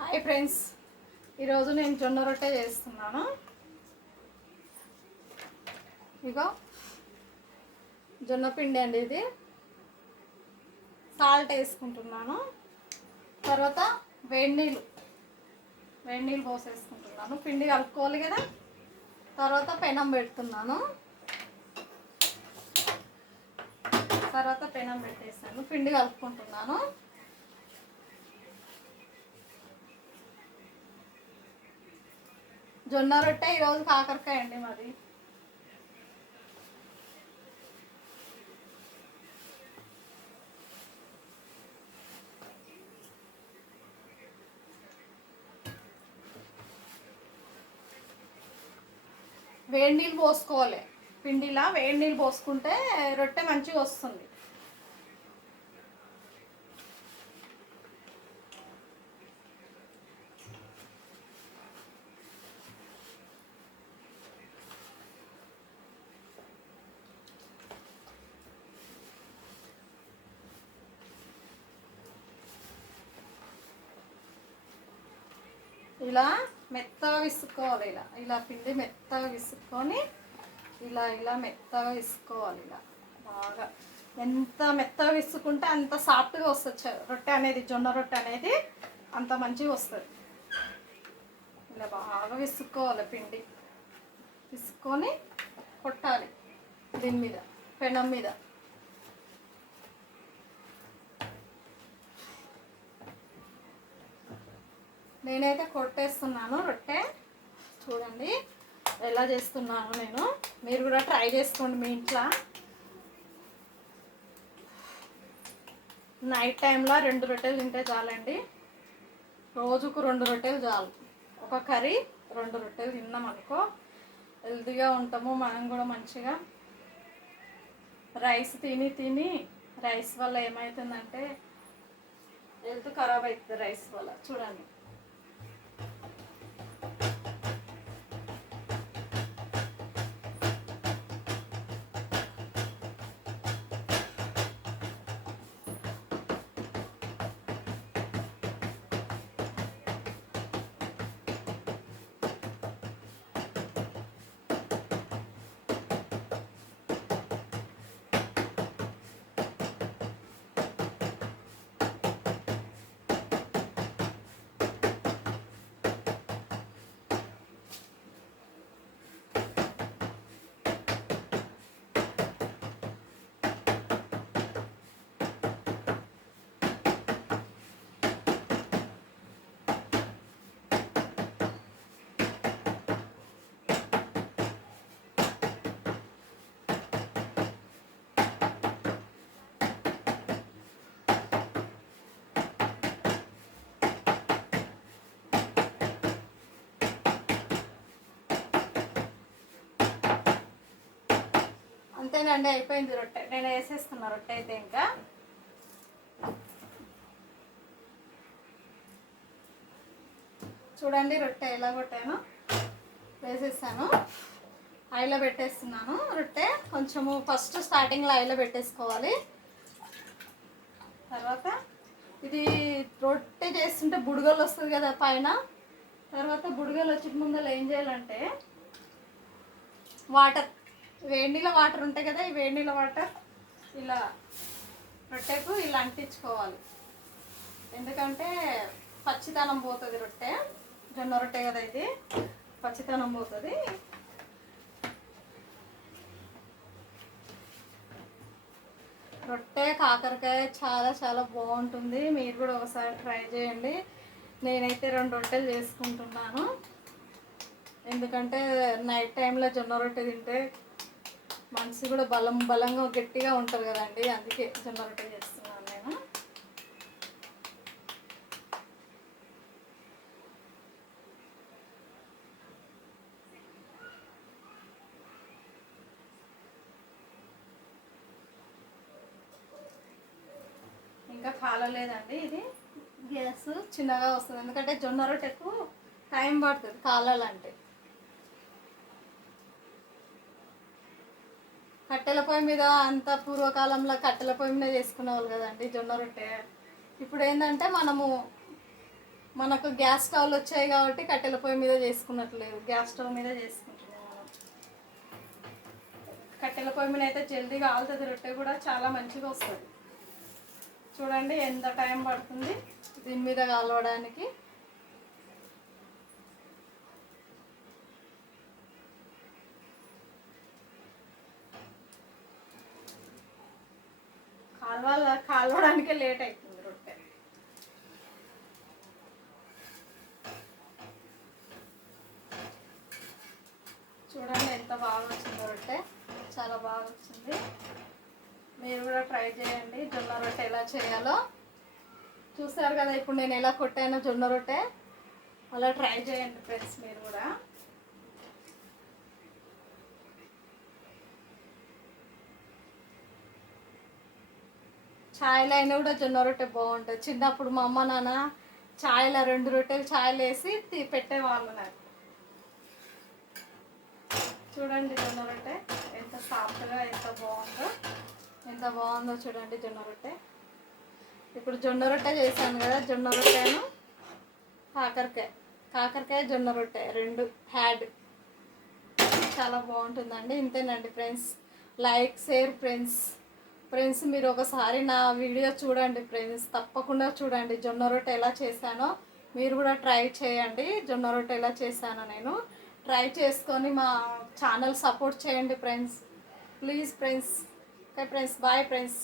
Hi friends, ఈరోజు నేను జొన్న రొట్టె చేస్తున్నాను. ఇగో జొన్న పిండి అండి, ఇది సాల్ట్ వేసుకుంటున్నాను. తర్వాత వేడి నీళ్ళు పోసేసుకుంటున్నాను. పిండి కలుపుకోవాలి కదా. తర్వాత పెనం పెడుతున్నాను. పెనం పెట్టేసాను, పిండి కలుపుకుంటున్నాను. జొన్న రొట్టె ఈరోజు కాకరకాయ అండి మాది. వేడి నీళ్ళు పోసుకోవాలి. పిండిలా వేడి నీళ్ళు పోసుకుంటే రొట్టె మంచిగా వస్తుంది. ఇలా మెత్తగా విసుక్కోవాలి. ఇలా పిండి మెత్తగా విసుక్కొని ఇలా మెత్తగా విసుకోవాలి. ఇలా బాగా ఎంత మెత్తగా విసుకుంటే అంత సాఫ్ట్గా వస్తుంది రొట్టె అనేది. జొన్న రొట్టె అనేది అంత మంచిగా వస్తుంది. ఇలా బాగా విసుక్కోవాలి. పిండి విసుక్కొని కొట్టాలి దీని మీద, పెనం మీద. నేనైతే కొట్టేస్తున్నాను రొట్టె. చూడండి ఎలా చేస్తున్నాను నేను. మీరు కూడా ట్రై చేసుకోండి మీ ఇంట్లో. నైట్ టైంలో 2 రొట్టెలు తింటే చాలండి. రోజుకు 2 రొట్టెలు చాలు. ఒక కర్రీ 2 రొట్టెలు తిన్నాం అనుకో, హెల్తీగా ఉంటాము. మనం కూడా మంచిగా రైస్ తిని రైస్ వల్ల ఏమవుతుందంటే హెల్త్ ఖరాబ్ అవుతుంది రైస్ వల్ల. చూడండి అంతేనండి, అయిపోయింది రొట్టె. నేను వేసేస్తున్నా రొట్టె అయితే. ఇంకా చూడండి రొట్టె ఎలా కొట్టాను. వేసేసాను. ఆయిల్లో పెట్టేస్తున్నాను రొట్టె. కొంచెము ఫస్ట్ స్టార్టింగ్లో ఆయిల్లో పెట్టేసుకోవాలి. తర్వాత ఇది రొట్టె చేస్తుంటే బుడగలు వస్తుంది కదా పైన. తర్వాత బుడగలు వచ్చే ముందర ఏం చేయాలంటే వాటర్, వేడి నీళ్ళ వాటర్ ఉంటాయి కదా, ఈ వేడి నీళ్ళ వాటర్ ఇలా రొట్టెకు ఇలా అంటించుకోవాలి. ఎందుకంటే పచ్చితనం పోతుంది. రొట్టె జొన్న రొట్టె కదా, ఇది పచ్చితనం పోతుంది. రొట్టె కాకరకాయ చాలా చాలా బాగుంటుంది. మీరు కూడా ఒకసారి ట్రై చేయండి. నేనైతే 2 రొట్టెలు చేసుకుంటున్నాను. ఎందుకంటే నైట్ టైంలో జొన్న రొట్టె తింటే మనసు కూడా బలంగా గట్టిగా ఉంటుంది కదండి. అందుకే జొన్న రొట్టె చేస్తున్నాను నేను. ఇంకా కాలలేదండి. ఇది గ్యాస్ చిన్నగా వస్తుంది, ఎందుకంటే జొన్న రొట్టెకు టైం పడుతుంది కాలాలంటే. కట్టెల పొయ్యి మీద అంత పూర్వకాలంలో కట్టెల పొయ్యి మీద చేసుకునేవాళ్ళు కదండి జొన్న రొట్టె. ఇప్పుడు ఏంటంటే మనము మనకు గ్యాస్ స్టవ్లు వచ్చాయి కాబట్టి కట్టెల పొయ్యి మీద చేసుకున్నట్లేదు, గ్యాస్ స్టవ్ మీద చేసుకుంటున్నాం మనం. కట్టెల పొయ్యి మీద అయితే జల్దీ కాలుతుంది, రొట్టె కూడా చాలా మంచిగా వస్తుంది. చూడండి ఎంత టైం పడుతుంది దీని మీద కాలవడానికి. కాలవడానికే లేట్ అవుతుంది రొట్టె. చూడండి ఎంత బాగా వచ్చిందో రొట్టె, చాలా బాగా వచ్చింది. మీరు కూడా ట్రై చేయండి జొన్న రొట్టె ఎలా చేయాలో. చూసారు కదా ఇప్పుడు నేను ఎలా కొట్టానో జొన్న రొట్టె, అలా ట్రై చేయండి ఫ్రెండ్స్ మీరు కూడా. ఛాయ్లో అయినా కూడా జొన్న రొట్టె బాగుంటుంది. చిన్నప్పుడు మా అమ్మ నాన్న ఛాయ్లో 2 రొట్టెలు ఛాయ్లు వేసి పెట్టేవాళ్ళు నాకు. చూడండి జొన్న రొట్టె ఎంత సాఫ్ట్గా ఎంత బాగుందో చూడండి జొన్న రొట్టె. ఇప్పుడు జొన్న రొట్టె చేశాను కదా, జొన్న రొట్టెను కాకరకాయ జొన్న రొట్టె 2 హ్యాడ్ చాలా బాగుంటుందండి. ఇంతేనండి ఫ్రెండ్స్. లైక్ షేర్ ఫ్రెండ్స్ మీరు ఒకసారి నా వీడియో చూడండి ఫ్రెండ్స్, తప్పకుండా చూడండి. జొన్న రొట్టె ఎలా చేశానో మీరు కూడా ట్రై చేయండి. జొన్న రొట్టె ఎలా చేశానో నేను ట్రై చేసుకొని మా ఛానల్ సపోర్ట్ చేయండి friends, please friends. Okay friends, bye friends.